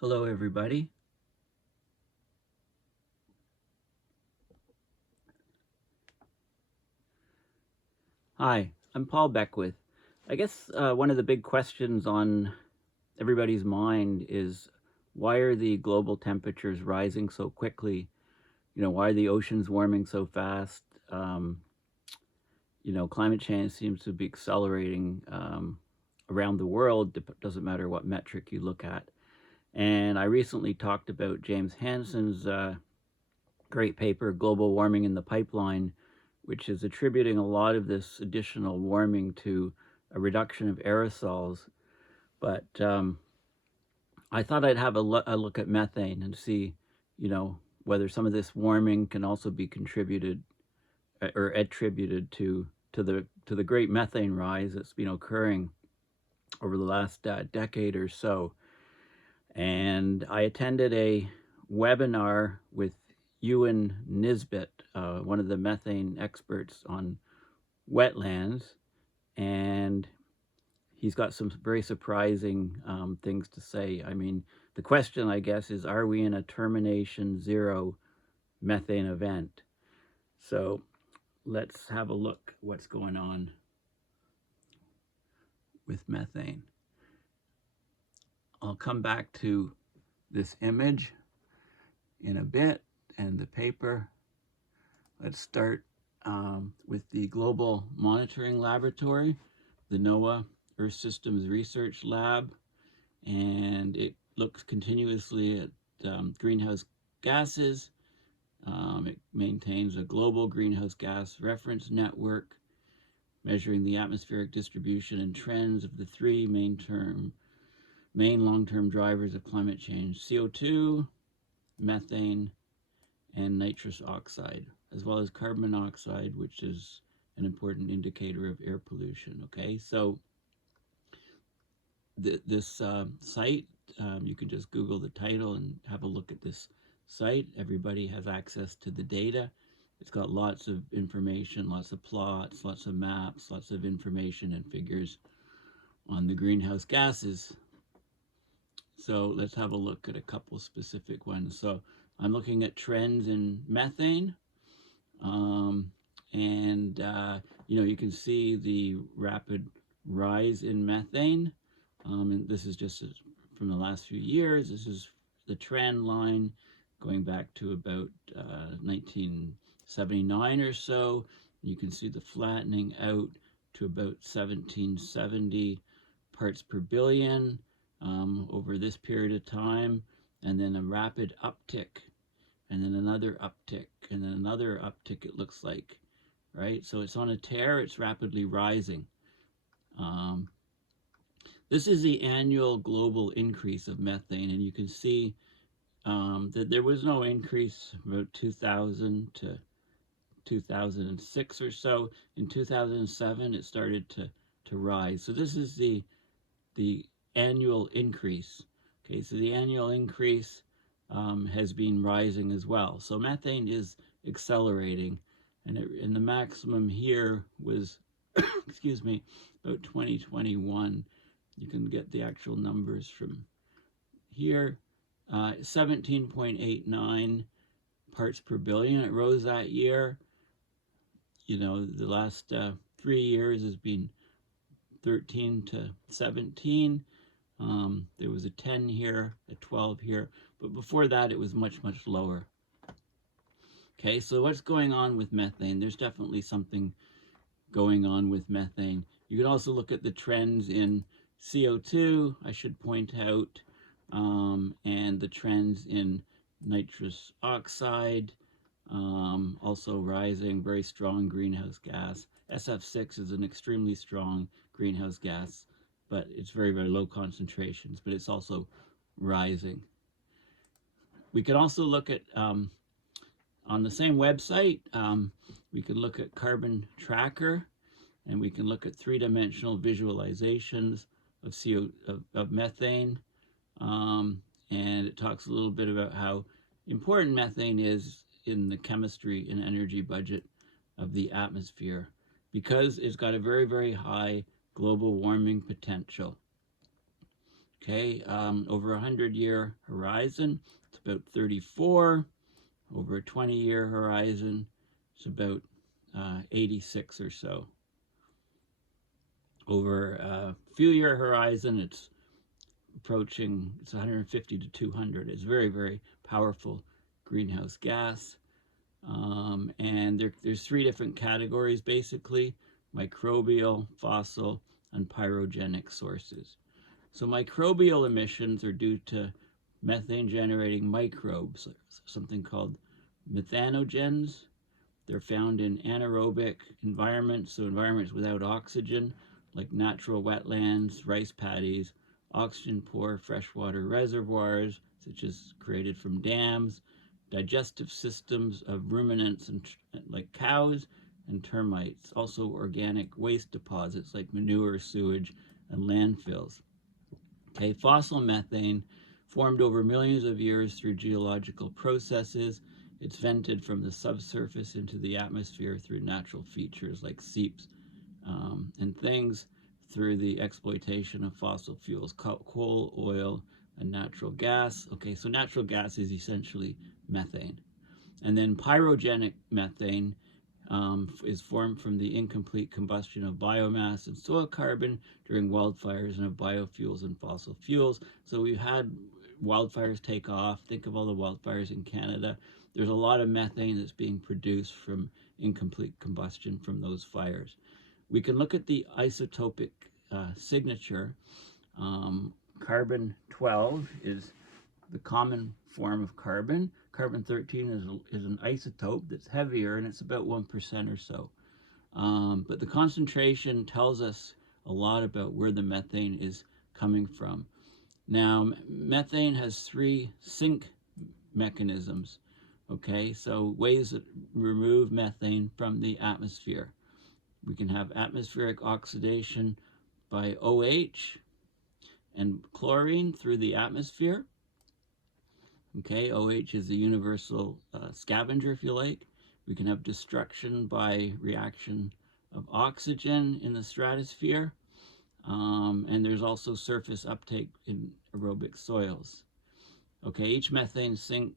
Hello, everybody. Hi, I'm Paul Beckwith. I guess one of the big questions on everybody's mind is why are the global temperatures rising so quickly? Why are the oceans warming so fast? Climate change seems to be accelerating around the world. It doesn't matter what metric you look at. And I recently talked about James Hansen's great paper, Global Warming in the Pipeline, which is attributing a lot of this additional warming to a reduction of aerosols. But I thought I'd have a look at methane and see, whether some of this warming can also be contributed or attributed to the great methane rise that's been occurring over the last decade or so. And I attended a webinar with Ewan Nisbet, one of the methane experts on wetlands, and he's got some very surprising things to say. I mean, the question, I guess, is are we in a termination zero methane event? So let's have a look what's going on with methane. I'll come back to this image in a bit and the paper. Let's start with the Global Monitoring Laboratory, the NOAA Earth Systems Research Lab, and it looks continuously at greenhouse gases. It maintains a global greenhouse gas reference network, measuring the atmospheric distribution and trends of the three main long-term drivers of climate change: CO2, methane, and nitrous oxide, as well as carbon monoxide, which is an important indicator of air pollution. Okay, so this site, you can just Google the title and have a look at this site. Everybody has access to the data. It's got lots of information, lots of plots, lots of maps, lots of information and figures on the greenhouse gases. So let's have a look at a couple specific ones. So I'm looking at trends in methane. You can see the rapid rise in methane. And this is just from the last few years. This is the trend line going back to about 1979 or so. You can see the flattening out to about 1770 parts per billion over this period of time, and then a rapid uptick, and then another uptick, and then another uptick, it looks like, right? So it's on a tear, it's rapidly rising. This is the annual global increase of methane, and you can see that there was no increase from about 2000 to 2006 or so. In 2007, it started to rise. So this is the annual increase. Okay, so the annual increase has been rising as well. So methane is accelerating, and the maximum here was, excuse me, about 2021. You can get the actual numbers from here. 17.89 parts per billion. It rose that year. The last 3 years has been 13 to 17. There was a 10 here, a 12 here, but before that it was much, much lower. Okay, so what's going on with methane? There's definitely something going on with methane. You can also look at the trends in CO2, I should point out, and the trends in nitrous oxide, also rising, very strong greenhouse gas. SF6 is an extremely strong greenhouse gas, but it's very, very low concentrations, but it's also rising. We can also look at, on the same website, we can look at carbon tracker, and we can look at three-dimensional visualizations of methane, and it talks a little bit about how important methane is in the chemistry and energy budget of the atmosphere, because it's got a very, very high global warming potential. Okay, over a 100-year horizon, it's about 34. Over a 20-year horizon, it's about 86 or so. Over a few-year horizon, it's approaching, it's 150 to 200. It's very, very powerful greenhouse gas. And there's three different categories, basically: microbial, fossil, and pyrogenic sources. So microbial emissions are due to methane-generating microbes, something called methanogens. They're found in anaerobic environments, so environments without oxygen, like natural wetlands, rice paddies, oxygen-poor freshwater reservoirs, such as created from dams, digestive systems of ruminants like cows and termites, also organic waste deposits like manure, sewage, and landfills. Okay, fossil methane formed over millions of years through geological processes. It's vented from the subsurface into the atmosphere through natural features like seeps and things, through the exploitation of fossil fuels, coal, oil, and natural gas. Okay, so natural gas is essentially methane. And then pyrogenic methane is formed from the incomplete combustion of biomass and soil carbon during wildfires and of biofuels and fossil fuels. So we've had wildfires take off. Think of all the wildfires in Canada. There's a lot of methane that's being produced from incomplete combustion from those fires. We can look at the isotopic signature. Carbon-12 is the common form of carbon. Carbon-13 is an isotope that's heavier, and it's about 1% or so. But the concentration tells us a lot about where the methane is coming from. Now, methane has three sink mechanisms. Okay, so ways that remove methane from the atmosphere. We can have atmospheric oxidation by OH and chlorine through the atmosphere. Okay, OH is the universal scavenger, if you like. We can have destruction by reaction of oxygen in the stratosphere. And there's also surface uptake in aerobic soils. Okay, each methane sink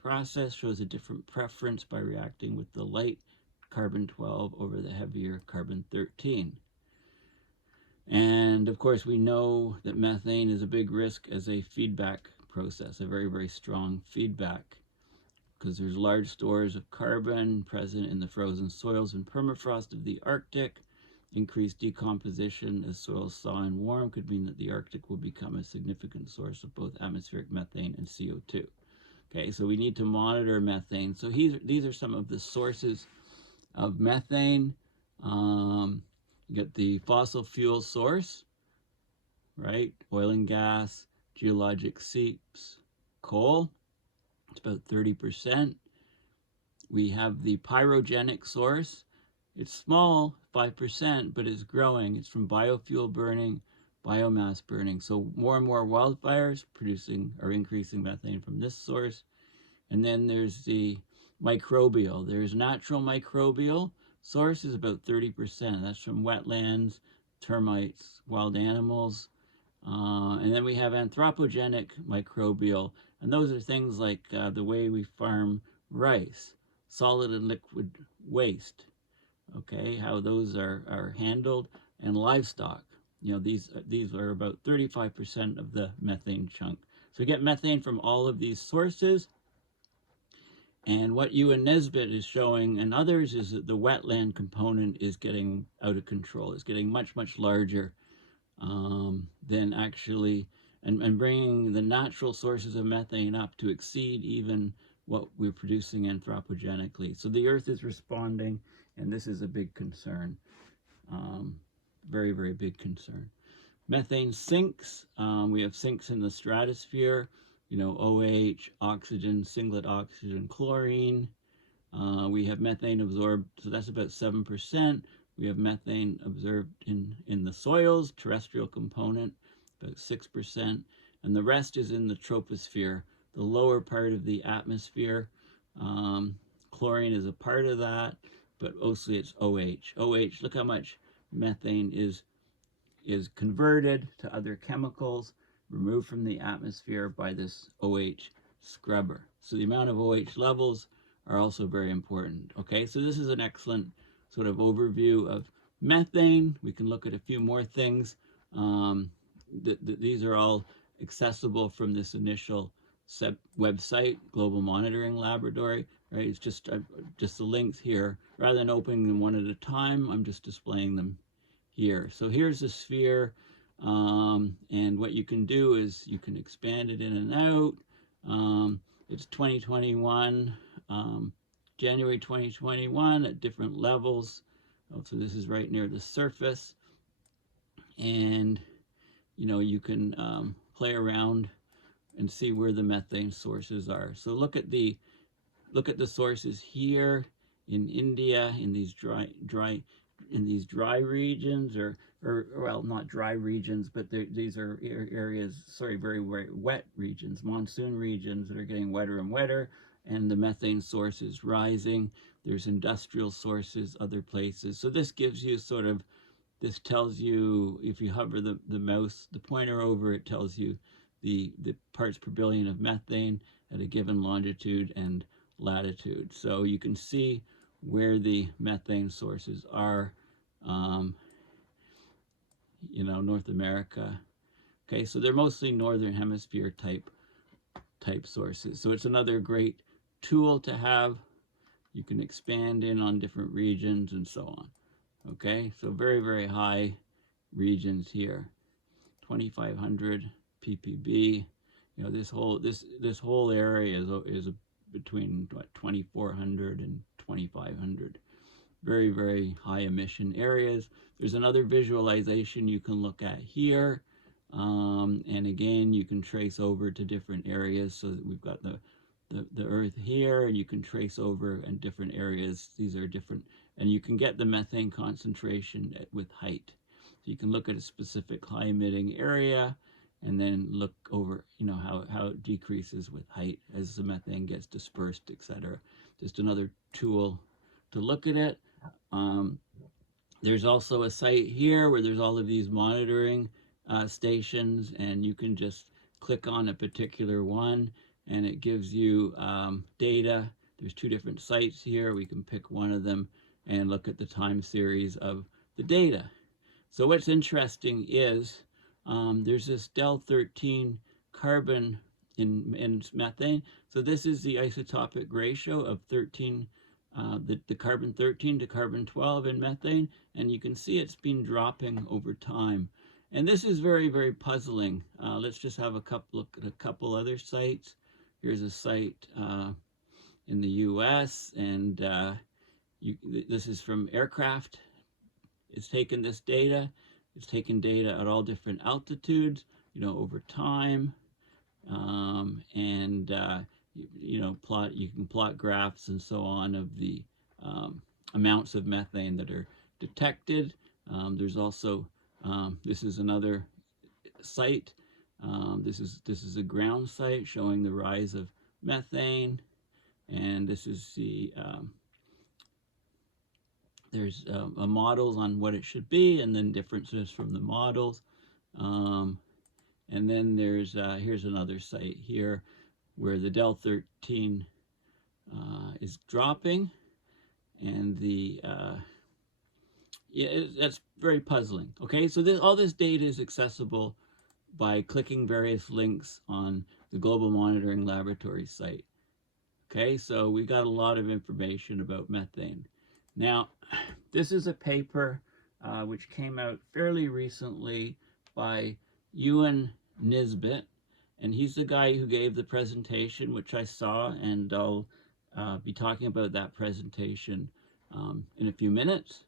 process shows a different preference by reacting with the light carbon-12 over the heavier carbon-13. And of course, we know that methane is a big risk as a feedback process, a very, very strong feedback, because there's large stores of carbon present in the frozen soils and permafrost of the Arctic. Increased decomposition as soils thaw and warm could mean that the Arctic will become a significant source of both atmospheric methane and CO2. Okay, so we need to monitor methane. So these are some of the sources of methane. You get the fossil fuel source, right? Oil and gas, geologic seeps, coal. It's about 30%. We have the pyrogenic source. It's small, 5%, but it's growing. It's from biofuel burning, biomass burning. So more and more wildfires producing or increasing methane from this source. And then there's the microbial. There's natural microbial source is about 30%. That's from wetlands, termites, wild animals. And then we have anthropogenic microbial. And those are things like the way we farm rice, solid and liquid waste. Okay, how those are handled, and livestock. You know, these are about 35% of the methane chunk. So we get methane from all of these sources. And what Ewan Nesbitt is showing, and others, is that the wetland component is getting out of control. It's getting much, much larger than actually, and bringing the natural sources of methane up to exceed even what we're producing anthropogenically. So the Earth is responding, and this is a big concern. Very, very big concern. Methane sinks. We have sinks in the stratosphere. You know, OH, oxygen, singlet oxygen, chlorine. We have methane absorbed, so that's about 7%. We have methane observed in the soils, terrestrial component, about 6%. And the rest is in the troposphere, the lower part of the atmosphere. Chlorine is a part of that, but mostly it's OH. OH, look how much methane is converted to other chemicals. removed from the atmosphere by this OH scrubber. So the amount of OH levels are also very important. Okay, so this is an excellent sort of overview of methane. We can look at a few more things. These are all accessible from this initial website, Global Monitoring Laboratory, right? It's just the links here. Rather than opening them one at a time, I'm just displaying them here. So here's a sphere, and what you can do is you can expand it in and out. It's 2021, January 2021 at different levels. So this is right near the surface, and you can play around and see where the methane sources are. So look at the sources here in India, in these dry regions, or well, not dry regions, but these are areas, sorry, very, very wet regions, monsoon regions that are getting wetter and wetter, and the methane source is rising. There's industrial sources other places. So this gives you sort of, this tells you, if you hover the pointer over, it tells you the parts per billion of methane at a given longitude and latitude. So you can see where the methane sources are, North America. Okay, so they're mostly northern hemisphere type sources. So it's another great tool to have. You can expand in on different regions and so on. Okay, so very, very high regions here, 2,500 ppb. This whole area is between 2,400 and 2,500. Very, very high emission areas. There's another visualization you can look at here, and again you can trace over to different areas. So that we've got the Earth here, and you can trace over in different areas. These are different, and you can get the methane concentration with height. So you can look at a specific high emitting area and then look over, how it decreases with height as the methane gets dispersed, etc. Just another tool to look at it. There's also a site here where there's all of these monitoring stations, and you can just click on a particular one and it gives you data. There's two different sites here. We can pick one of them and look at the time series of the data. So what's interesting is there's this del 13 carbon in methane. So this is the isotopic ratio of 13, the carbon 13 to carbon 12 in methane, and you can see it's been dropping over time. And this is very, very puzzling. Let's just have look at a couple other sites. Here's a site in the US, and this is from aircraft. It's taken this data. It's taken data at all different altitudes, over time, and you can plot graphs and so on of the amounts of methane that are detected. There's also this is another site. This is a ground site showing the rise of methane, and this is the there's models on what it should be, and then differences from the models. And then there's here's another site here where the del 13 is dropping, and that's very puzzling. Okay, so all this data is accessible by clicking various links on the Global Monitoring Laboratory site. Okay, so we got a lot of information about methane. Now, this is a paper which came out fairly recently by Ewan Nisbet, and he's the guy who gave the presentation, which I saw, and I'll be talking about that presentation in a few minutes,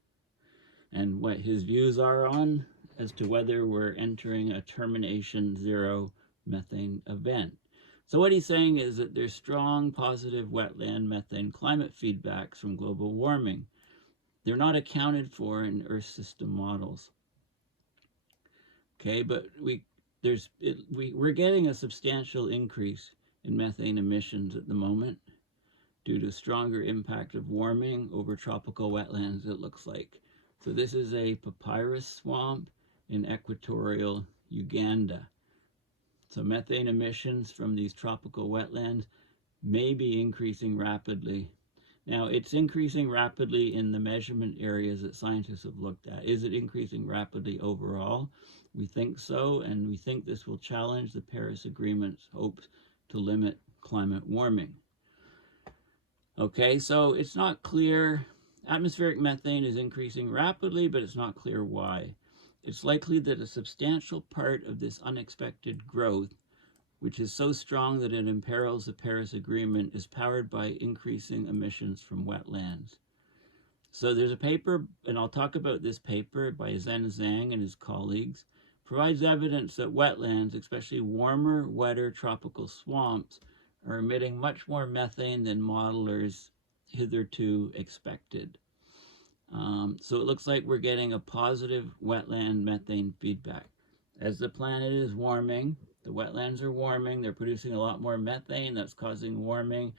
and what his views are on as to whether we're entering a termination zero methane event. So what he's saying is that there's strong positive wetland methane climate feedbacks from global warming. They're not accounted for in Earth system models. Okay, but we're getting a substantial increase in methane emissions at the moment due to stronger impact of warming over tropical wetlands, it looks like. So this is a papyrus swamp in equatorial Uganda. So methane emissions from these tropical wetlands may be increasing rapidly. Now, it's increasing rapidly in the measurement areas that scientists have looked at. Is it increasing rapidly overall? We think so, and we think this will challenge the Paris Agreement's hopes to limit climate warming. Okay, so it's not clear. Atmospheric methane is increasing rapidly, but it's not clear why. It's likely that a substantial part of this unexpected growth, which is so strong that it imperils the Paris Agreement, is powered by increasing emissions from wetlands. So there's a paper, and I'll talk about this paper by Zhen Zhang and his colleagues, provides evidence that wetlands, especially warmer, wetter tropical swamps, are emitting much more methane than modelers hitherto expected. So it looks like we're getting a positive wetland methane feedback. As the planet is warming, the wetlands are warming, they're producing a lot more methane, that's causing warming.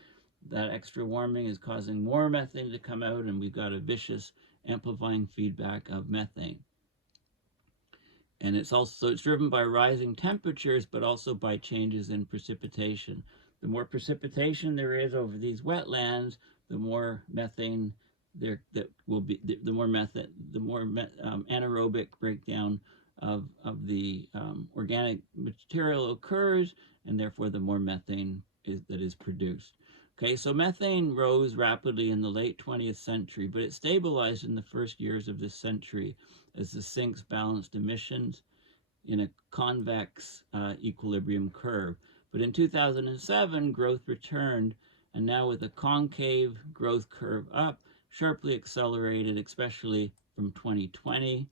That extra warming is causing more methane to come out, and we've got a vicious amplifying feedback of methane. And it's driven by rising temperatures, but also by changes in precipitation. The more precipitation there is over these wetlands, the more methane the more anaerobic breakdown of the organic material occurs, and therefore the more methane that is produced. Okay, so methane rose rapidly in the late 20th century, but it stabilized in the first years of this century as the sinks balanced emissions in a convex equilibrium curve. But in 2007, growth returned, and now with a concave growth curve up, sharply accelerated, especially from 2020.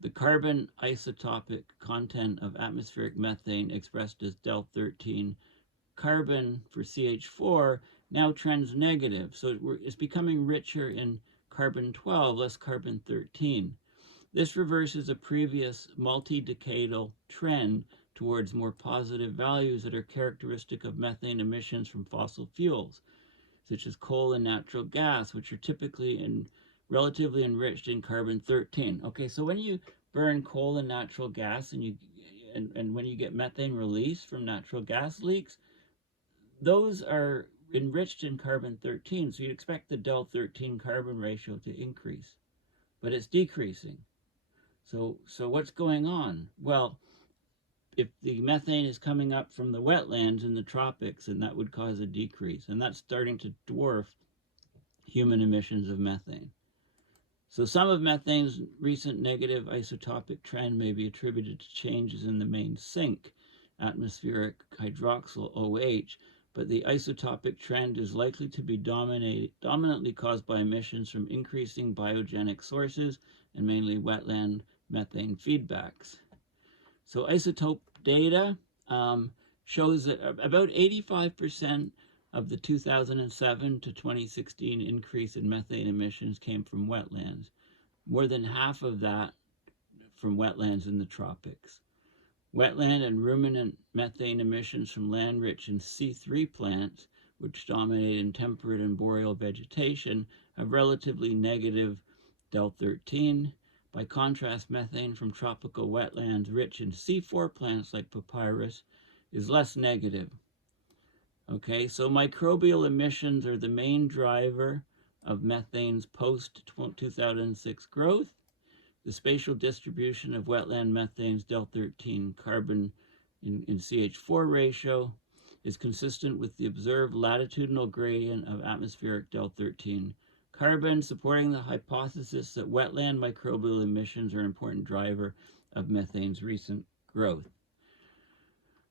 The carbon isotopic content of atmospheric methane, expressed as del13 carbon for CH4, now trends negative. So it's becoming richer in carbon-12, less carbon-13. This reverses a previous multi-decadal trend towards more positive values that are characteristic of methane emissions from fossil fuels, such as coal and natural gas, which are typically relatively enriched in carbon-13. Okay, so when you burn coal and natural gas and when you get methane release from natural gas leaks, those are enriched in carbon-13, so you'd expect the del13 carbon ratio to increase, but it's decreasing. So what's going on? Well, if the methane is coming up from the wetlands in the tropics, and that would cause a decrease, and that's starting to dwarf human emissions of methane. So some of methane's recent negative isotopic trend may be attributed to changes in the main sink, atmospheric hydroxyl OH, but the isotopic trend is likely to be dominantly caused by emissions from increasing biogenic sources and mainly wetland methane feedbacks. So isotope data shows that about 85% of the 2007 to 2016 increase in methane emissions came from wetlands. More than half of that from wetlands in the tropics. Wetland and ruminant methane emissions from land-rich and C3 plants, which dominate in temperate and boreal vegetation, have relatively negative del13. By contrast, methane from tropical wetlands rich in C4 plants like papyrus is less negative. Okay, so microbial emissions are the main driver of methane's post-2006 growth. The spatial distribution of wetland methane's del13 carbon in CH4 ratio is consistent with the observed latitudinal gradient of atmospheric del13 carbon, supporting the hypothesis that wetland microbial emissions are an important driver of methane's recent growth.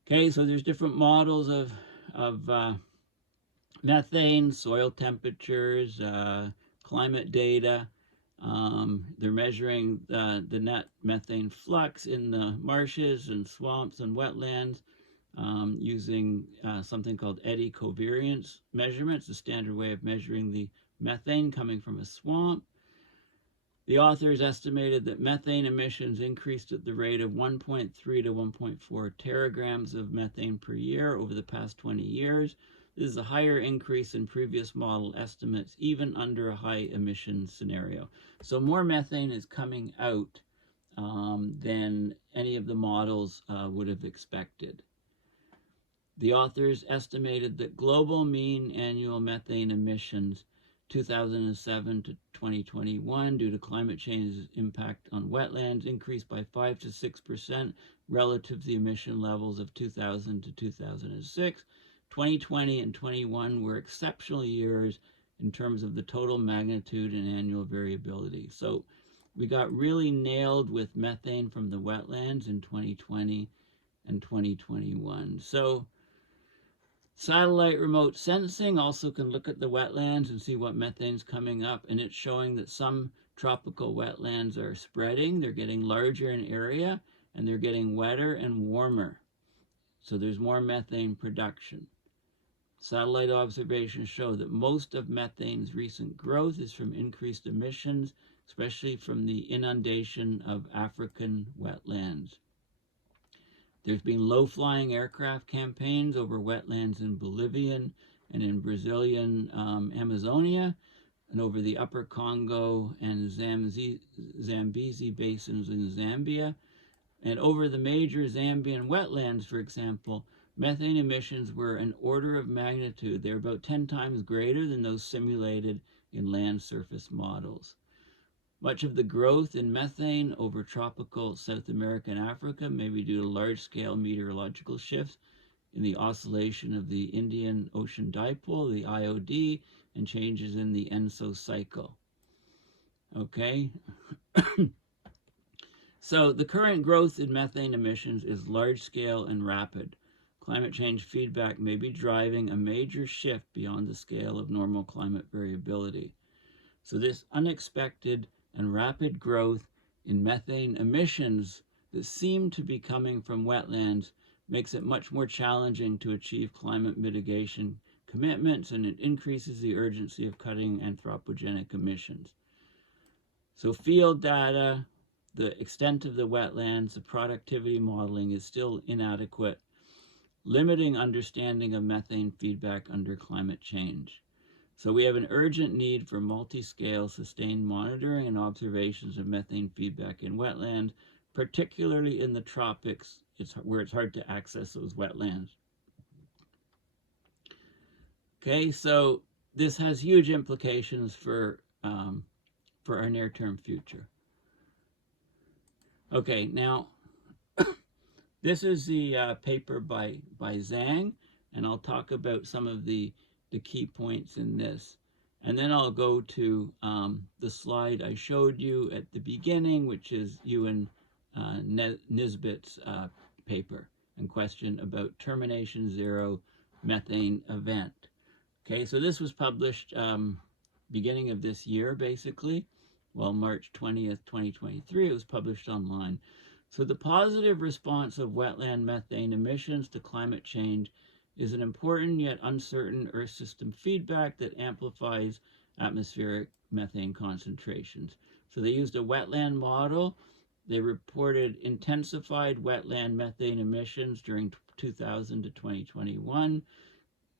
Okay, so there's different models of methane, soil temperatures, climate data. They're measuring the net methane flux in the marshes and swamps and wetlands using something called eddy covariance measurements, the standard way of measuring the methane coming from a swamp. The authors estimated that methane emissions increased at the rate of 1.3 to 1.4 teragrams of methane per year over the past 20 years. This is a higher increase in previous model estimates, even under a high emission scenario. So more methane is coming out than any of the models would have expected. The authors estimated that global mean annual methane emissions 2007 to 2021 due to climate change's impact on wetlands increased by 5 to 6% relative to the emission levels of 2000 to 2006. 2020 and 21 were exceptional years in terms of the total magnitude and annual variability. So we got really nailed with methane from the wetlands in 2020 and 2021. So satellite remote sensing also can look at the wetlands and see what methane's coming up, and it's showing that some tropical wetlands are spreading. They're getting larger in area, and they're getting wetter and warmer. So there's more methane production. Satellite observations show that most of methane's recent growth is from increased emissions, especially from the inundation of African wetlands. There's been low-flying aircraft campaigns over wetlands in Bolivian and in Brazilian Amazonia, and over the Upper Congo and Zambezi basins in Zambia. And over the major Zambian wetlands, for example, methane emissions were an order of magnitude. They're about 10 times greater than those simulated in land surface models. Much of the growth in methane over tropical South America and Africa may be due to large-scale meteorological shifts in the oscillation of the Indian Ocean Dipole, the IOD, and changes in the ENSO cycle. Okay? So the current growth in methane emissions is large-scale and rapid. Climate change feedback may be driving a major shift beyond the scale of normal climate variability. So this unexpected and rapid growth in methane emissions that seem to be coming from wetlands makes it much more challenging to achieve climate mitigation commitments, and it increases the urgency of cutting anthropogenic emissions. So field data, the extent of the wetlands, the productivity modeling is still inadequate, limiting understanding of methane feedback under climate change. So we have an urgent need for multi-scale sustained monitoring and observations of methane feedback in wetlands, particularly in the tropics, where it's hard to access those wetlands. Okay, so this has huge implications for our near-term future. Okay, now this is the paper by Zhang, and I'll talk about some of the key points in this. And then I'll go to the slide I showed you at the beginning, which is Ewan Nisbet's paper and question about termination zero methane event. Okay, so this was published beginning of this year, basically. Well, March 20th, 2023, it was published online. So the positive response of wetland methane emissions to climate change is an important yet uncertain Earth system feedback that amplifies atmospheric methane concentrations. So they used a wetland model. They reported intensified wetland methane emissions during 2000 to 2021,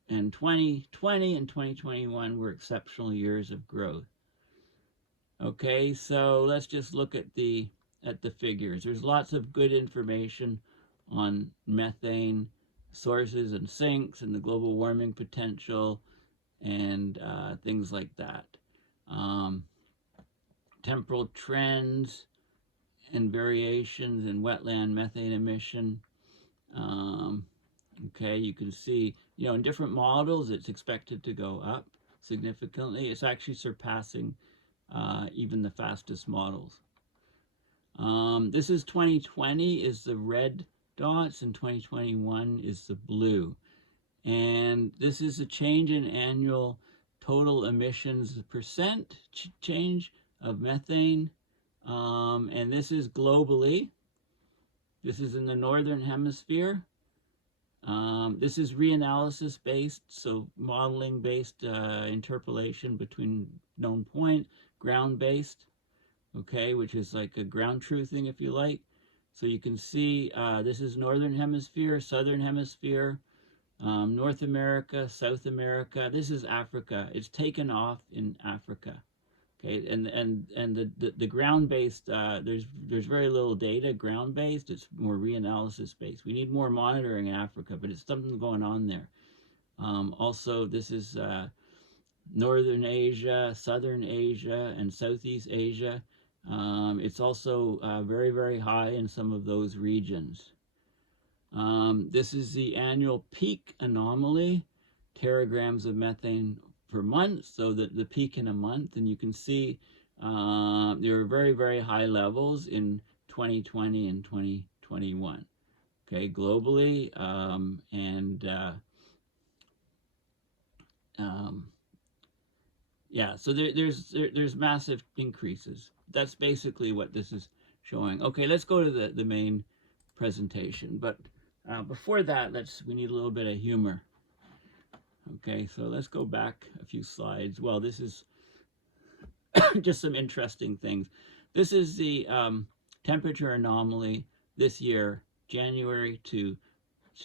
and 2020 and 2021 were exceptional years of growth. Okay, so let's just look at the figures. There's lots of good information on methane sources and sinks and the global warming potential and things like that. Temporal trends and variations in wetland methane emission. Okay, you can see, in different models, it's expected to go up significantly. It's actually surpassing even the fastest models. This is 2020 is the red dots, and 2021 is the blue. And this is a change in annual total emissions percent change of methane. And this is globally. This is in the northern hemisphere. This is reanalysis based, so modeling based interpolation between known point, ground based, okay, which is like a ground truthing, if you like. So you can see this is northern hemisphere, southern hemisphere, North America, South America. This is Africa. It's taken off in Africa. Okay, and the ground-based, there's very little data ground-based. It's more reanalysis based. We need more monitoring in Africa, but it's something going on there. Also, this is Northern Asia, Southern Asia, and Southeast Asia. It's also very, very high in some of those regions. This is the annual peak anomaly, teragrams of methane per month, so that the peak in a month, and you can see there are very, very high levels in 2020 and 2021. Okay, globally, yeah, so there's massive increases. That's basically what this is showing. Okay, let's go to the main presentation, but before that, we need a little bit of humor. Okay, so let's go back a few slides. Well, this is just some interesting things. This is the temperature anomaly this year, January to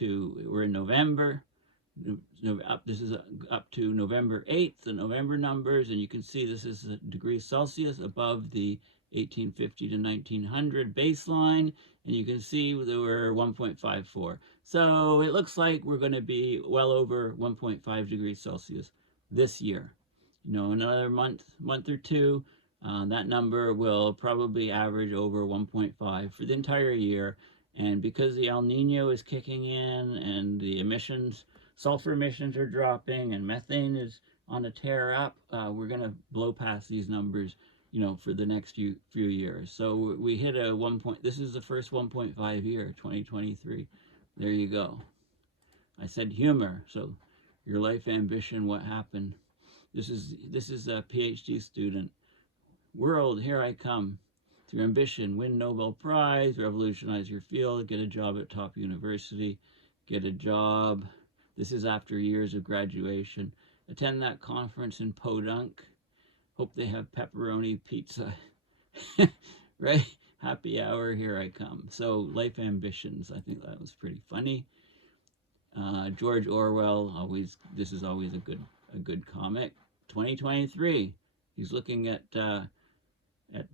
we're in November. This is up to November 8th, the November numbers, and you can see this is degrees Celsius above the 1850 to 1900 baseline, and you can see that we're 1.54. So it looks like we're going to be well over 1.5 degrees Celsius this year. You know, another month or two, that number will probably average over 1.5 for the entire year. And because the El Nino is kicking in and the emissions, sulfur emissions are dropping and methane is on a tear up, we're going to blow past these numbers, you know, for the next few years. So we hit a 1 point. This is the first 1.5 year, 2023. There you go. I said humor. So your life ambition, what happened? This is a PhD student. World, here I come. Through ambition, win Nobel Prize, revolutionize your field, get a job at top university, get a job. This is after years of graduation. Attend that conference in Podunk. Hope they have pepperoni pizza. Right? Happy hour, here I come. So life ambitions, I think that was pretty funny. George Orwell, this is always a good comic. 2023, he's looking at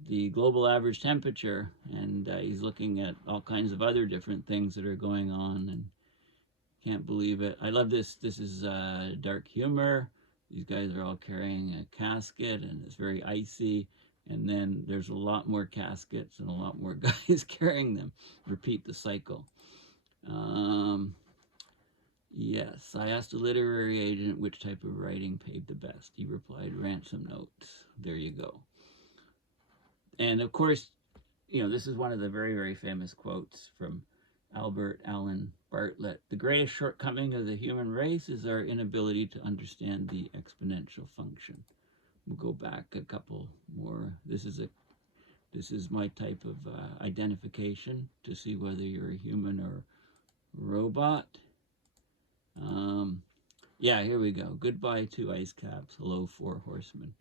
the global average temperature, and he's looking at all kinds of other different things that are going on, and can't believe it. I love this. This is dark humor. These guys are all carrying a casket, and it's very icy, and then there's a lot more caskets and a lot more guys carrying them. Repeat the cycle. Yes, I asked a literary agent which type of writing paid the best. He replied, ransom notes. There you go. And of course, you know, this is one of the very, very famous quotes from Albert Allen Bartlett. The greatest shortcoming of the human race is our inability to understand the exponential function. We'll go back a couple more. This is my type of identification to see whether you're a human or robot. Yeah, here we go. Goodbye, 2 ice caps. Hello, 4 horsemen.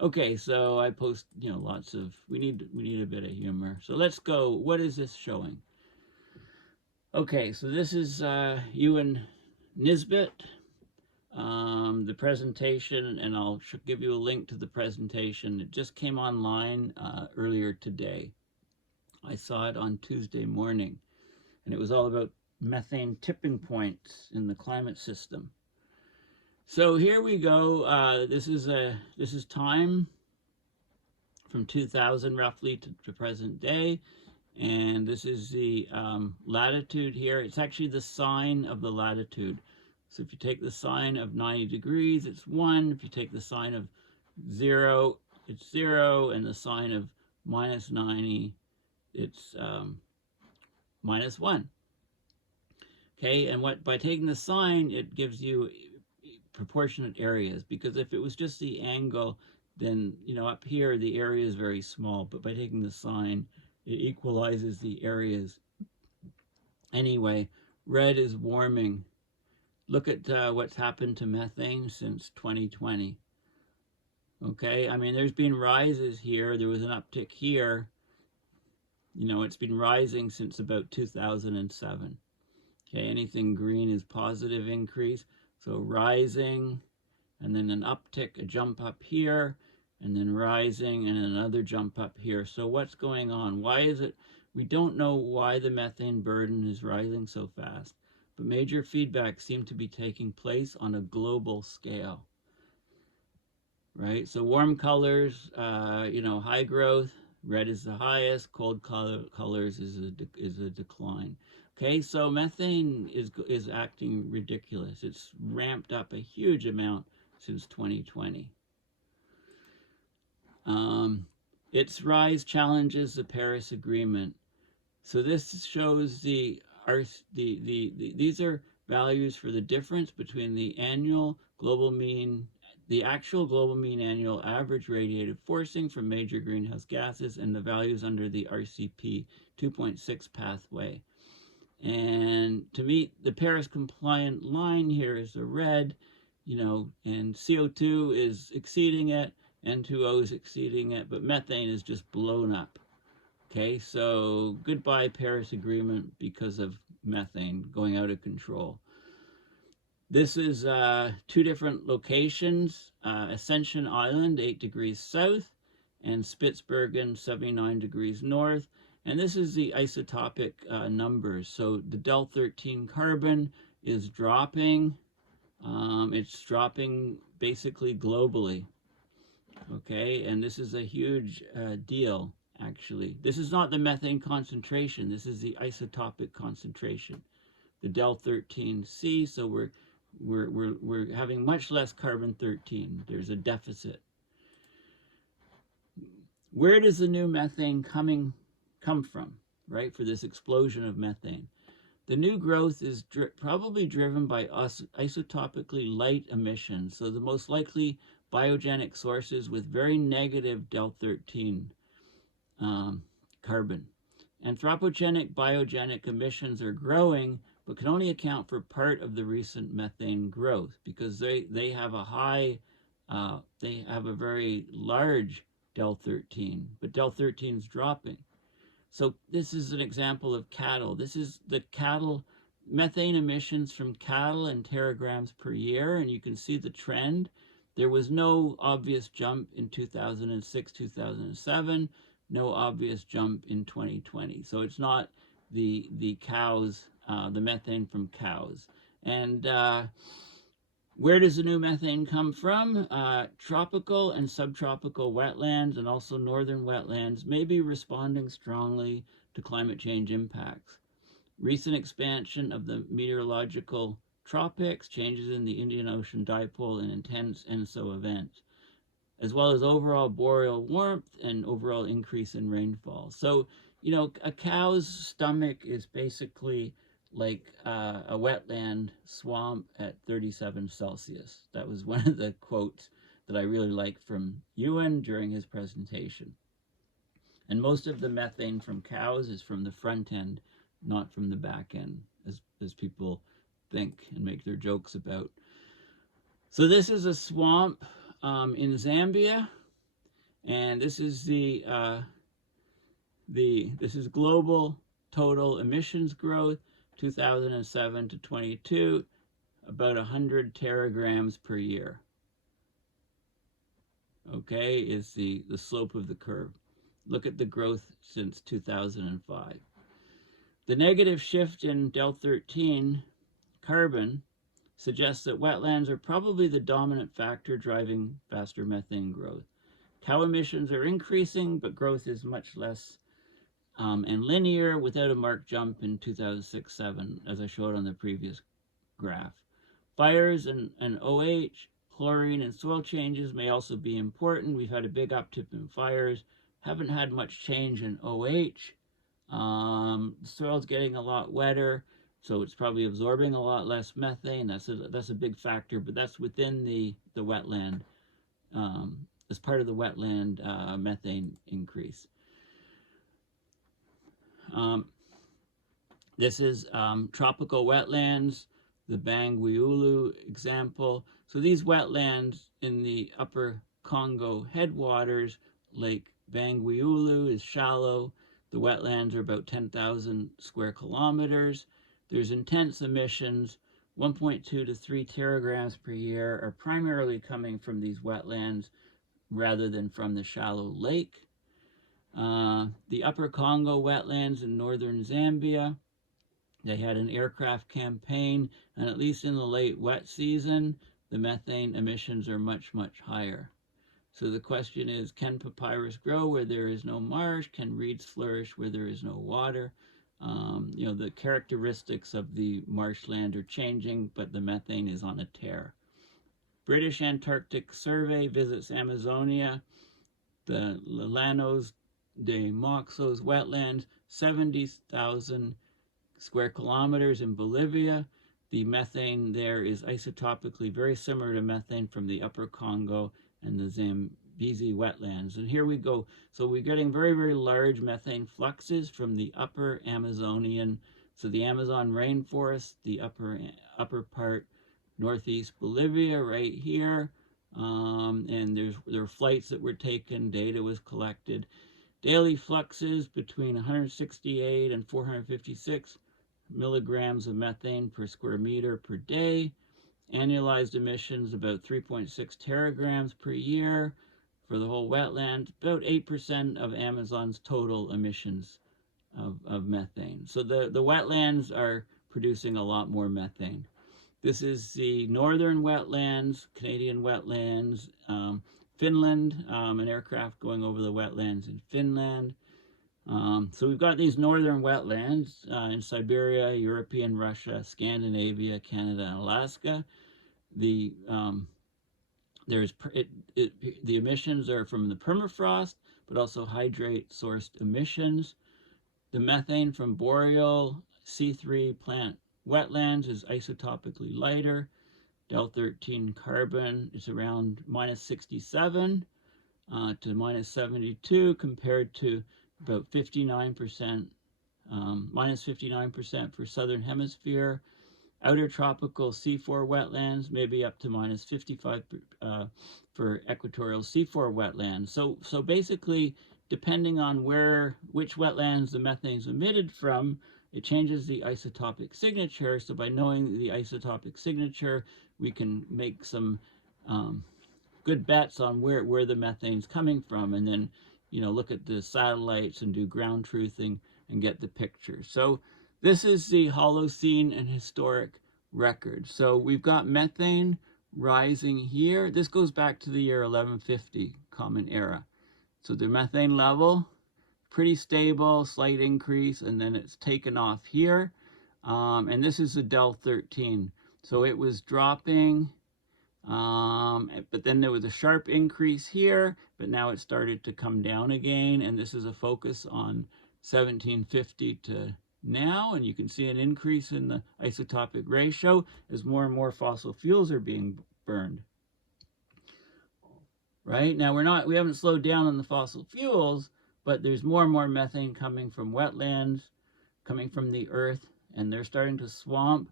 Okay, so I post, you know, lots of, we need a bit of humor. So let's go. What is this showing? Okay, so this is Ewan Nisbet, the presentation, and I'll give you a link to the presentation. It just came online earlier today. I saw it on Tuesday morning, and it was all about methane tipping points in the climate system. So here we go. This is time from 2000 roughly to present day, and this is the latitude here. It's actually the sign of the latitude. So if you take the sign of 90 degrees, it's 1. If you take the sign of 0, it's 0, and the sign of minus 90, it's minus 1. Okay, and by taking the sign, it gives you proportionate areas, because if it was just the angle, then, you know, up here the area is very small, but by taking the sign, it equalizes the areas. Anyway, red is warming. Look at what's happened to methane since 2020. Okay, I mean, there's been rises here. There was an uptick here. You know, it's been rising since about 2007. Okay, anything green is positive increase. So rising, and then an uptick, a jump up here, and then rising, and another jump up here. So what's going on? Why is it? We don't know why the methane burden is rising so fast, but major feedback seems to be taking place on a global scale, right? So warm colors, high growth, red is the highest, cold colors is a decline. Okay, so methane is acting ridiculous. It's ramped up a huge amount since 2020. Its rise challenges the Paris Agreement. So this shows these are values for the difference between the actual global mean annual average radiative forcing from major greenhouse gases and the values under the RCP 2.6 pathway. And to meet the Paris compliant line here is the red, and CO2 is exceeding it, N2O is exceeding it, but methane is just blown up. Okay, so goodbye Paris Agreement because of methane going out of control. This is two different locations, Ascension Island, 8 degrees south, and Spitsbergen, 79 degrees north. And this is the isotopic numbers. So the Del 13 carbon is dropping. It's dropping basically globally. Okay, and this is a huge deal, actually. This is not the methane concentration. This is the isotopic concentration, the Del 13C. So we're having much less carbon 13. There's a deficit. Where does the new methane come from, right, for this explosion of methane? The new growth is probably driven by isotopically light emissions, so the most likely biogenic sources with very negative Del 13 carbon. Anthropogenic biogenic emissions are growing, but can only account for part of the recent methane growth because they have a very large Del 13, but Del 13 is dropping. So this is an example of cattle. This is the cattle methane emissions from cattle in teragrams per year, and you can see the trend. There was no obvious jump in 2006, 2007, no obvious jump in 2020. So it's not the cows, the methane from cows. And where does the new methane come from? Tropical and subtropical wetlands and also northern wetlands may be responding strongly to climate change impacts. Recent expansion of the meteorological tropics, changes in the Indian Ocean dipole, and intense ENSO events, as well as overall boreal warmth and overall increase in rainfall. So, a cow's stomach is basically like a wetland swamp at 37 Celsius. That was one of the quotes that I really liked from Ewan during his presentation. And most of the methane from cows is from the front end, not from the back end, as people think and make their jokes about. So this is a swamp in Zambia, and this is this is global total emissions growth, 2007 to 22, about 100 teragrams per year. Okay, is the slope of the curve. Look at the growth since 2005. The negative shift in Del 13 carbon suggests that wetlands are probably the dominant factor driving faster methane growth. Cow emissions are increasing, but growth is much less and linear without a marked jump in 2006-07, as I showed on the previous graph. Fires and OH, chlorine, and soil changes may also be important. We've had a big uptick in fires, haven't had much change in OH. The soil's getting a lot wetter, so it's probably absorbing a lot less methane. That's a big factor, but that's within the wetland, as part of the wetland methane increase. This is tropical wetlands, the Bangweulu example. So these wetlands in the upper Congo headwaters, Lake Bangweulu is shallow. The wetlands are about 10,000 square kilometers. There's intense emissions, 1.2 to 3 teragrams per year are primarily coming from these wetlands. rather than from the shallow lake. The Upper Congo wetlands in northern Zambia, they had an aircraft campaign, and at least in the late wet season, the methane emissions are much, much higher. So the question is, can papyrus grow where there is no marsh? Can reeds flourish where there is no water? The characteristics of the marshland are changing, but the methane is on a tear. British Antarctic Survey visits Amazonia, the Llanos de Moxos wetlands, 70,000 square kilometers in Bolivia. The methane there is isotopically very similar to methane from the Upper Congo and the Zambezi wetlands. And here we go. So we're getting very, very large methane fluxes from the upper Amazonian, so the Amazon rainforest, the upper part, northeast Bolivia right here. And there were flights that were taken, data was collected. Daily fluxes between 168 and 456 milligrams of methane per square meter per day. Annualized emissions about 3.6 teragrams per year for the whole wetland, about 8% of Amazon's total emissions of methane. So the wetlands are producing a lot more methane. This is the northern wetlands, Canadian wetlands, Finland, an aircraft going over the wetlands in Finland. So we've got these northern wetlands in Siberia, European Russia, Scandinavia, Canada, and Alaska. The emissions are from the permafrost, but also hydrate-sourced emissions. The methane from boreal C3 plant wetlands is isotopically lighter. Del 13 carbon is around minus 67 to minus 72 compared to about 59%, minus 59% for southern hemisphere. Outer tropical C4 wetlands, maybe up to minus 55 for equatorial C4 wetlands. So basically, depending on which wetlands the methane is emitted from, it changes the isotopic signature. So by knowing the isotopic signature, we can make some good bets on where the methane's coming from, and then look at the satellites and do ground truthing and get the picture. So this is the Holocene and historic record. So we've got methane rising here. This goes back to the year 1150 Common Era. So the methane level, pretty stable, slight increase, and then it's taken off here. And this is the Del 13. So it was dropping, but then there was a sharp increase here, but now it started to come down again. And this is a focus on 1750 to now, and you can see an increase in the isotopic ratio as more and more fossil fuels are being burned. Right now, we haven't slowed down on the fossil fuels, but there's more and more methane coming from wetlands, coming from the earth, and they're starting to swamp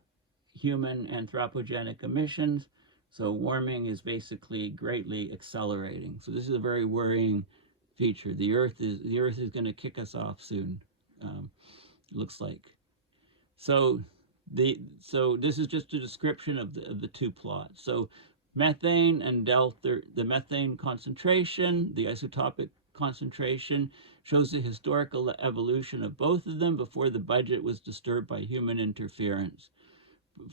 human anthropogenic emissions. So warming is basically greatly accelerating. So this is a very worrying feature. The earth is going to kick us off soon. Looks like. So this is just a description of the two plots. So methane and the methane concentration, the isotopic concentration, shows the historical evolution of both of them before the budget was disturbed by human interference.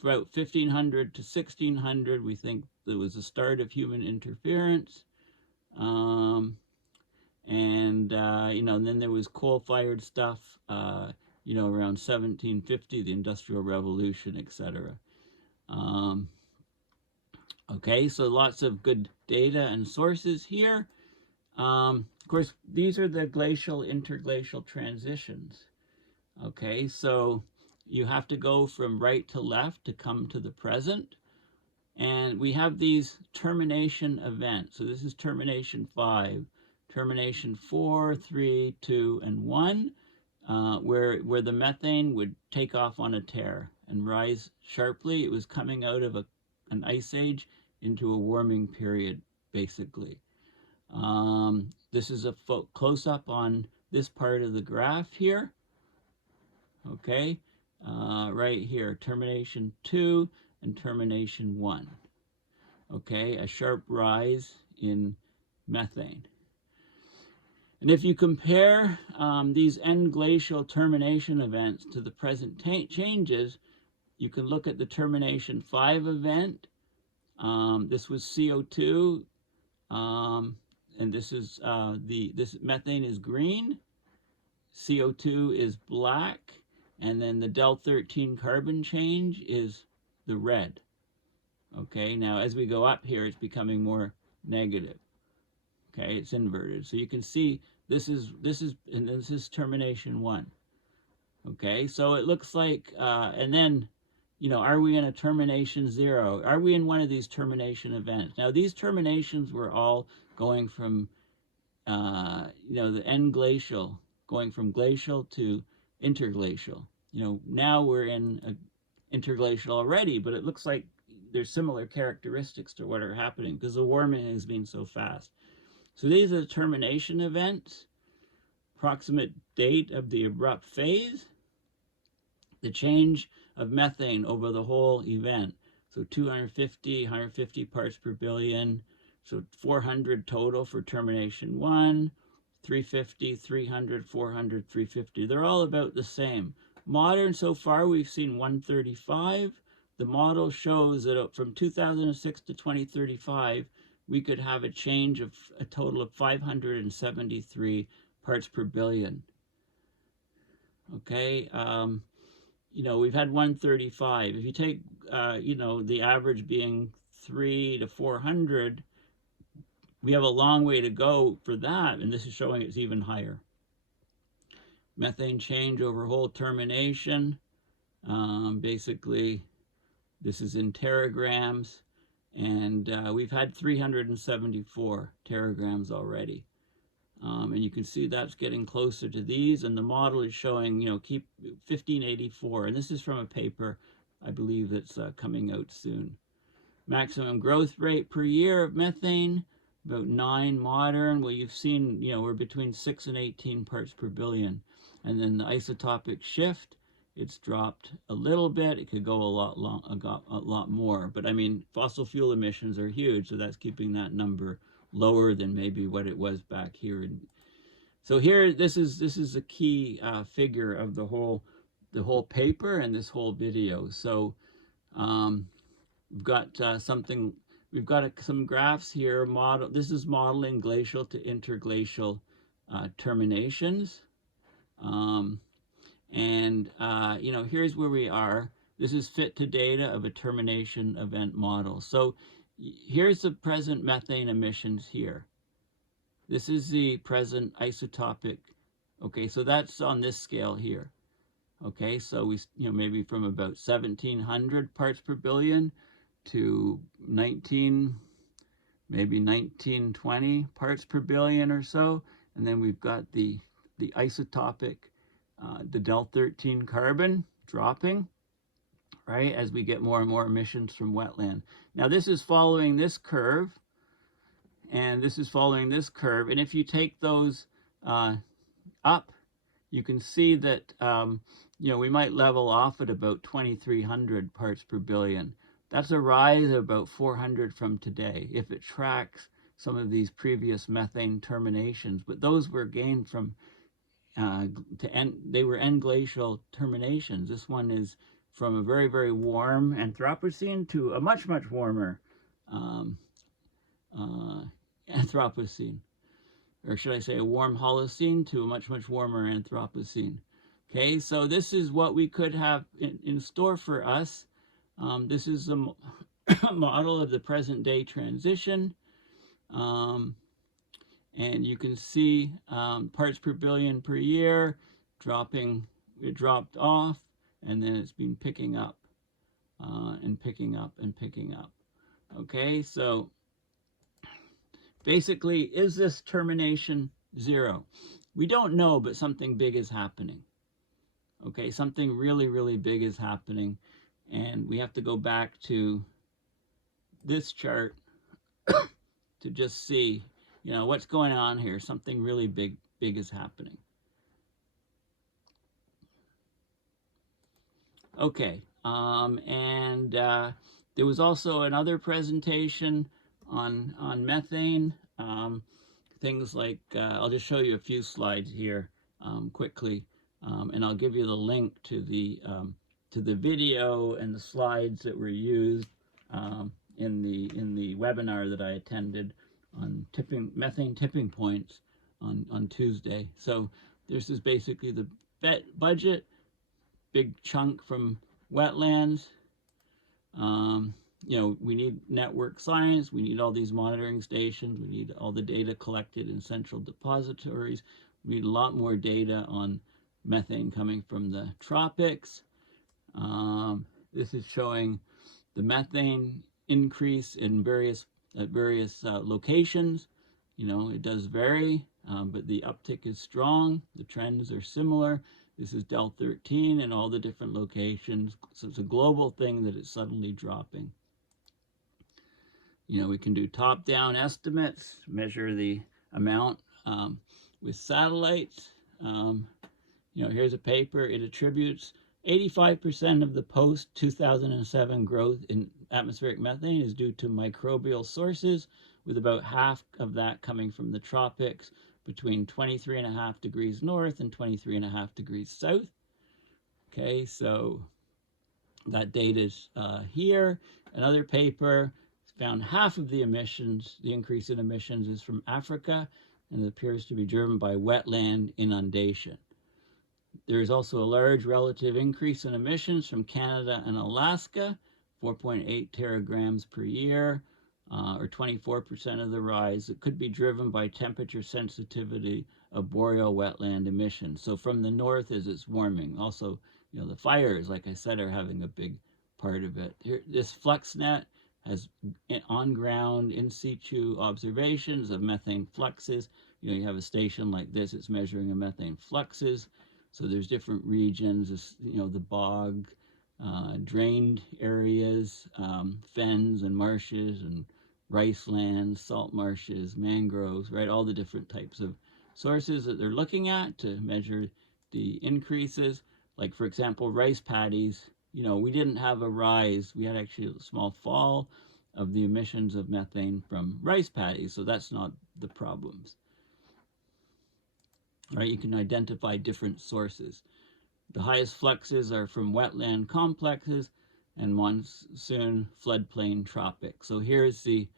About 1500 to 1600, we think there was the start of human interference. And then there was coal-fired stuff, around 1750, the Industrial Revolution, etc. Okay, so lots of good data and sources here. Of course, these are the glacial, interglacial transitions. Okay, so you have to go from right to left to come to the present. And we have these termination events. So this is termination 5, termination 4, 3, 2, and 1. Where the methane would take off on a tear and rise sharply. It was coming out of an ice age into a warming period, basically. This is a close-up on this part of the graph here. Okay, right here, termination 2 and termination 1. Okay, a sharp rise in methane. And if you compare these end glacial termination events to the present changes, you can look at the termination 5 event. This was CO2, and this is this methane is green, CO2 is black, and then the del 13 carbon change is the red. Okay, now as we go up here, it's becoming more negative. Okay, it's inverted. So you can see this is termination 1. Okay, so it looks like, and then, you know, are we in a termination 0? Are we in one of these termination events? Now, these terminations were all going from, you know, the end glacial, going from glacial to interglacial. You know, now we're in a interglacial already, but it looks like there's similar characteristics to what are happening because the warming has been so fast. So these are the termination events, approximate date of the abrupt phase, the change of methane over the whole event. So 250, 150 parts per billion. So 400 total for termination 1, 350, 300, 400, 350. They're all about the same. Modern, so far, we've seen 135. The model shows that from 2006 to 2035, we could have a change of a total of 573 parts per billion. Okay, you know, we've had 135. If you take, you know, the average being 3 to 400, we have a long way to go for that, and this is showing it's even higher. Methane change over whole termination. Basically, this is in teragrams, and we've had 374 teragrams already. And you can see that's getting closer to these, and the model is showing, you know, keep 1584, and this is from a paper, I believe, that's coming out soon. Maximum growth rate per year of methane, about 9 modern. Well, you've seen, you know, we're between 6 and 18 parts per billion. And then the isotopic shift, it's dropped a little bit. It could go a lot more. But I mean, fossil fuel emissions are huge, so that's keeping that number lower than maybe what it was back here. So here, this is a key figure of the whole paper and this whole video. So we've got some graphs here. This is modeling glacial to interglacial terminations. You know, here's where we are. This is fit to data of a termination event model. So here's the present methane emissions here. This is the present isotopic. Okay, so that's on this scale here. Okay, so we, you know, maybe from about 1,700 parts per billion to maybe 1920 parts per billion or so. And then we've got the isotopic, the del 13 carbon dropping, right, as we get more and more emissions from wetland. Now this is following this curve, and this is following this curve. And if you take those up, you can see that, you know, we might level off at about 2,300 parts per billion. That's a rise of about 400 from today, if it tracks some of these previous methane terminations. But those were gained from, they were end glacial terminations. This one is from a very, very warm Anthropocene to a much, much warmer Anthropocene. Or should I say a warm Holocene to a much, much warmer Anthropocene. Okay, so this is what we could have in store for us. This is a model of the present day transition. And you can see parts per billion per year dropping. It dropped off, and then it's been picking up and picking up and picking up. Okay, so basically, is this termination 0? We don't know, but something big is happening. Okay, something really, really big is happening. And we have to go back to this chart to just see, you know, what's going on here. Something really big is happening. Okay, there was also another presentation on methane. Things like, I'll just show you a few slides here quickly, and I'll give you the link to the video and the slides that were used in the webinar that I attended on methane tipping points on Tuesday. So this is basically the budget, big chunk from wetlands. You know, we need network science, we need all these monitoring stations, we need all the data collected in central depositories, we need a lot more data on methane coming from the tropics. This is showing the methane increase in various locations. You know, it does vary, but the uptick is strong, the trends are similar. This is Del 13 and all the different locations. So it's a global thing that is suddenly dropping. You know, we can do top-down estimates, measure the amount with satellites. You know, here's a paper. It attributes 85% of the post-2007 growth in atmospheric methane is due to microbial sources, with about half of that coming from the tropics between 23.5 degrees north and 23.5 degrees south. Okay, so that data is here. Another paper found half of the emissions, the increase in emissions is from Africa, and it appears to be driven by wetland inundation. There is also a large relative increase in emissions from Canada and Alaska, 4.8 teragrams per year, or 24% of the rise. It could be driven by temperature sensitivity of boreal wetland emissions. So from the north as it's warming. Also, you know, the fires, like I said, are having a big part of it. Here, this FluxNet has on-ground, in situ observations of methane fluxes. You know, you have a station like this, it's measuring the methane fluxes. So there's different regions, you know, the bog, drained areas, fens and marshes and rice lands, salt marshes, mangroves, right? All the different types of sources that they're looking at to measure the increases. Like, for example, rice paddies, you know, we didn't have a rise. We had actually a small fall of the emissions of methane from rice paddies. So that's not the problems. Right, you can identify different sources. The highest fluxes are from wetland complexes and monsoon floodplain tropics. So here's the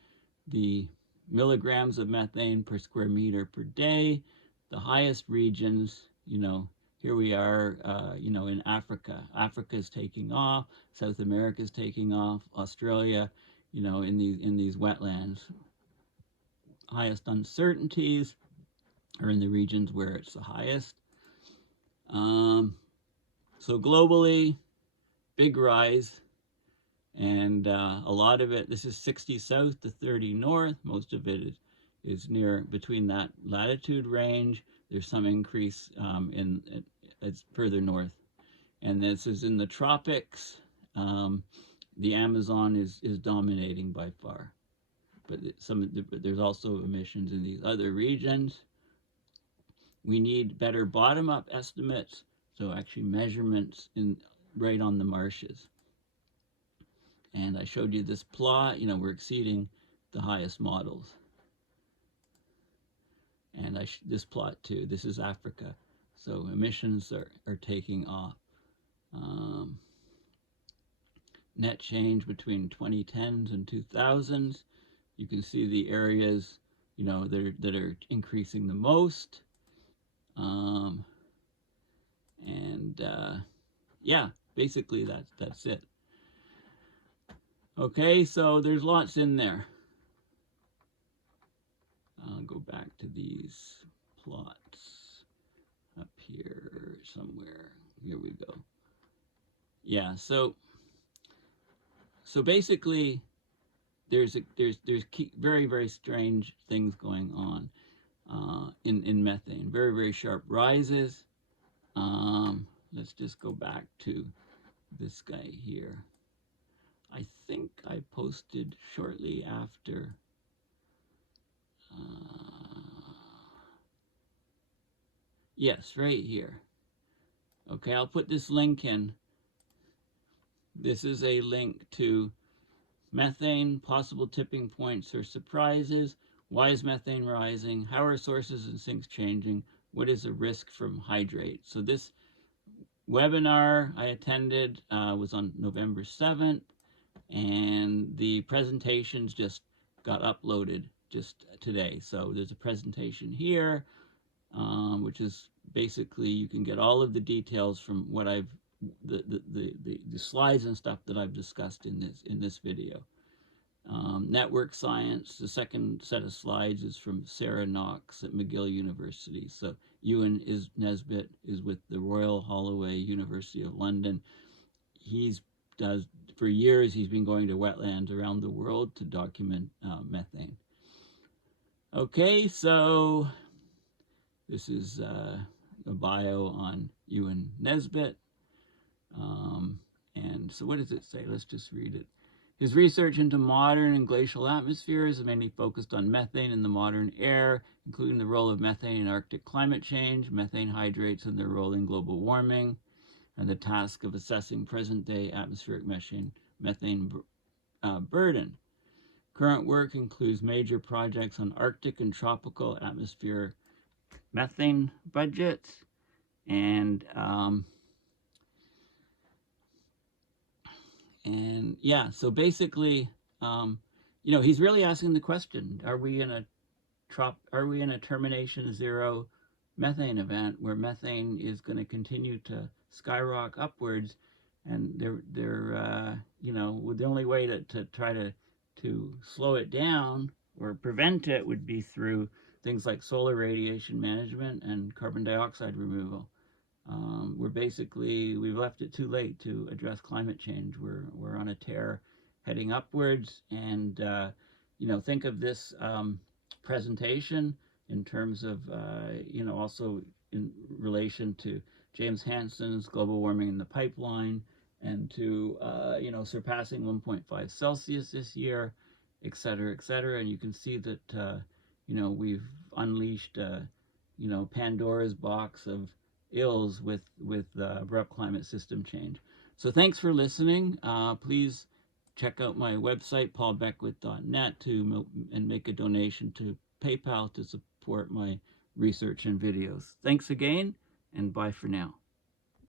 milligrams of methane per square meter per day. The highest regions, you know, here we are, you know, in Africa. Africa is taking off. South America is taking off. Australia, you know, in these wetlands. Highest uncertainties are in the regions where it's the highest. So globally, big rise, and a lot of it, this is 60 south to 30 north. Most of it is near between that latitude range. There's some increase it's further north. And this is in the tropics. The Amazon is dominating by far. But there's also emissions in these other regions. We need better bottom-up estimates, so actually measurements right on the marshes. And I showed you this plot, you know, we're exceeding the highest models. And this plot too, this is Africa. So emissions are taking off. Net change between 2010s and 2000s. You can see the areas, you know, that are increasing the most. Yeah, basically that's it. Okay, so there's lots in there. I'll go back to these plots up here somewhere. Here we go. Yeah, so basically there's very, very strange things going on in methane. Very, very sharp rises. Let's just go back to this guy here. I think I posted shortly after. Yes, right here. Okay, I'll put this link in. This is a link to Methane, possible tipping points or surprises. Why is methane rising? How are sources and sinks changing? What is the risk from hydrate? So this webinar I attended was on November 7th, and the presentations just got uploaded just today. So there's a presentation here, which is basically you can get all of the details from what I've the slides and stuff that I've discussed in this video. Network science, the second set of slides is from Sarah Knox at McGill University. So Ewan Nesbitt is with the Royal Holloway University of London. For years he's been going to wetlands around the world to document methane. Okay, so this is a bio on Ewan Nesbitt. And so what does it say? Let's just read it. His research into modern and glacial atmospheres is mainly focused on methane in the modern air, including the role of methane in Arctic climate change, methane hydrates and their role in global warming, and the task of assessing present-day atmospheric methane burden. Current work includes major projects on Arctic and tropical atmospheric methane budgets, and yeah, so basically, he's really asking the question: Are we in a termination zero methane event where methane is going to continue to skyrocket upwards? And the only way to try to slow it down or prevent it would be through things like solar radiation management and carbon dioxide removal. We've left it too late to address climate change. We're on a tear heading upwards, and think of this presentation in terms of also in relation to James Hansen's global warming in the pipeline, and to surpassing 1.5 Celsius this year, et cetera, and you can see that we've unleashed Pandora's box of ills with abrupt climate system change. So thanks for listening. Please check out my website, paulbeckwith.net, and make a donation to PayPal to support my research and videos. Thanks again, and bye for now.